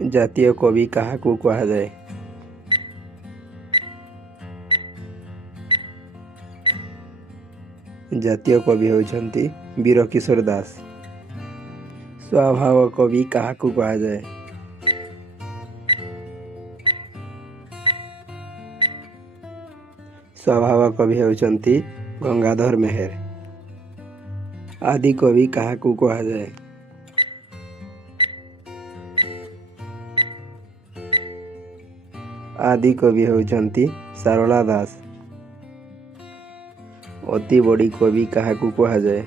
ଜାତୀୟ କବି କାହାକୁ କୁହାଯାଏ? ଜାତୀୟ କବି ହେଉଛନ୍ତି ବୀରକିଶୋର ଦାସ। ସ୍ୱଭାବ କବି କାହାକୁ କୁହାଯାଏ? ସ୍ୱଭାବ କବି ହେଉଛନ୍ତି ଗଙ୍ଗାଧର ମେହେର। ଆଦି କବି କାହାକୁ କୁହାଯାଏ? ଆଦି କବି ହେଉଛନ୍ତି ସାରଳା ଦାସ। ଅତି ବଡ଼ି କବି କାହାକୁ କୁହାଯାଏ?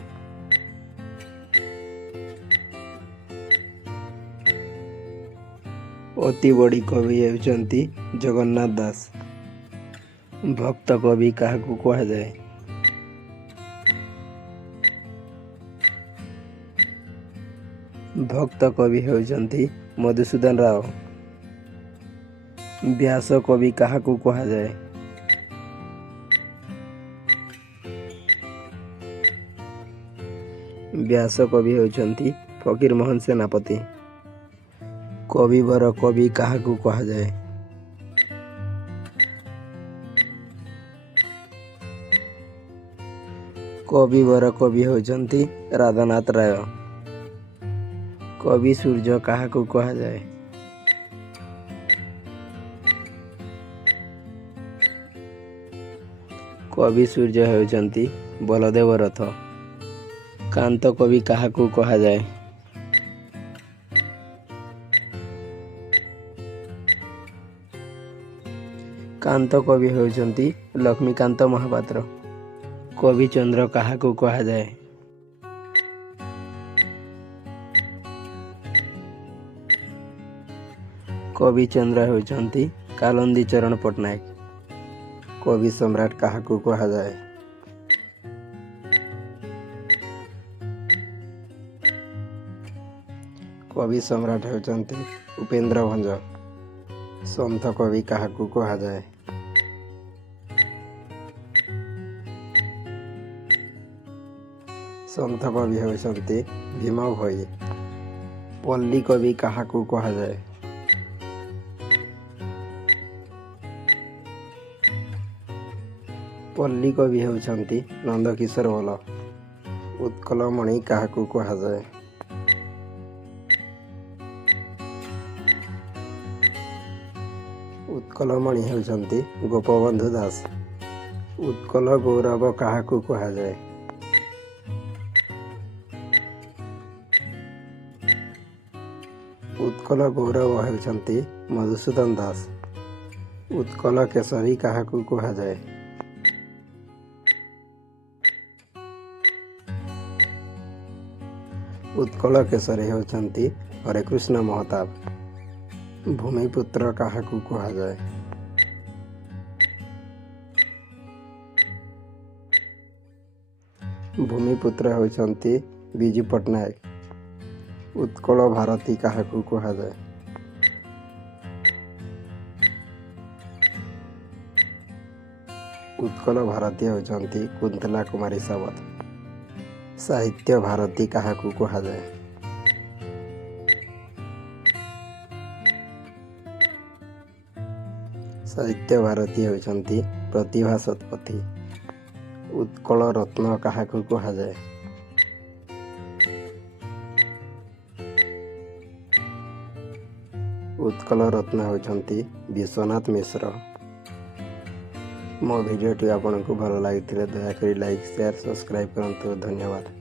ଅତି ବଡ଼ି କବି ହେଉଛନ୍ତି ଜଗନ୍ନାଥ ଦାସ। ଭକ୍ତ କବି କାହାକୁ କୁହାଯାଏ? ଭକ୍ତ କବି ହେଉଛନ୍ତି ମଧୁସୂଦନ ରାଓ। ବ୍ୟାସ କବି କାହାକୁ କୁହାଯାଏ? ବ୍ୟାସ କବି ହେଉଛନ୍ତି ଫକୀରମୋହନ ସେନାପତି। କବିବର କବି କାହାକୁ କୁହାଯାଏ? କବିବର କବି ହେଉଛନ୍ତି ରାଧାନାଥ ରାୟ। କବି ସୂର୍ଯ୍ୟ କାହାକୁ କୁହାଯାଏ? କବି ସୂର୍ଯ୍ୟ ହେଉଛନ୍ତି ବଲଦେବ ରଥ। କାନ୍ତ କବି କାହାକୁ କୁହାଯାଏ? କାନ୍ତ କବି ହେଉଛନ୍ତି ଲକ୍ଷ୍ମୀକାନ୍ତ ମହାପାତ୍ର। କବିଚନ୍ଦ୍ର କାହାକୁ କୁହାଯାଏ? କବିଚନ୍ଦ୍ର ହେଉଛନ୍ତି କାଲନ୍ଦୀ ଚରଣ ପଟ୍ଟନାୟକ। କବି ସମ୍ରାଟ କାହାକୁ କୁହାଯାଏ? କବି ସମ୍ରାଟ ହେଉଛନ୍ତି ଉପେନ୍ଦ୍ର ଭଞ୍ଜ। ସନ୍ଥ କବି କାହାକୁ କୁହାଯାଏ? ସନ୍ଥ କବି ହେଉଛନ୍ତି ଭୀମ ଭୋଇ। ପଲ୍ଲୀ କବି କାହାକୁ କୁହାଯାଏ? ପଲ୍ଲୀ କବି ହେଉଛନ୍ତି ନନ୍ଦକିଶୋର ବଳ। ଉତ୍କଳମଣି କାହାକୁ କୁହାଯାଏ? ଉତ୍କଳମଣି ହେଉଛନ୍ତି ଗୋପବନ୍ଧୁ ଦାସ। ଉତ୍କଳ ଗୌରବ କାହାକୁ କୁହାଯାଏ? ଉତ୍କଳ ଗୌରବ ହେଉଛନ୍ତି ମଧୁସୂଦନ ଦାସ। ଉତ୍କଳ କେଶରୀ କାହାକୁ କୁହାଯାଏ? ଉତ୍କଳ କେଶରୀ ହେଉଛନ୍ତି ହରେକୃଷ୍ଣ ମହତାବ। ଭୂମିପୁତ୍ର କାହାକୁ କୁହାଯାଏ? ଭୂମିପୁତ୍ର ହେଉଛନ୍ତି ବିଜୁ ପଟ୍ଟନାୟକ। ଉତ୍କଳ ଭାରତୀ କାହାକୁ କୁହାଯାଏ? ଉତ୍କଳ ଭାରତୀ ହେଉଛନ୍ତି କୁନ୍ତଲା କୁମାରୀ ସାବତ। ସାହିତ୍ୟ ଭାରତୀ କାହାକୁ କୁହାଯାଏ? ସାହିତ୍ୟ ଭାରତୀ ହେଉଛନ୍ତି ପ୍ରତିଭା ଶତପଥୀ। ଉତ୍କଳ ରତ୍ନ କାହାକୁ କୁହାଯାଏ? ଉତ୍କଳ ରତ୍ନ ହେଉଛନ୍ତି ବିଶ୍ୱନାଥ ମିଶ୍ର। ମୋ ଭିଡ଼ିଓଟି ଆପଣଙ୍କୁ ଭଲ ଲାଗିଥିଲେ ଦୟାକରି ଲାଇକ୍, ସେୟାର, ସବସ୍କ୍ରାଇବ୍ କରନ୍ତୁ। ଧନ୍ୟବାଦ।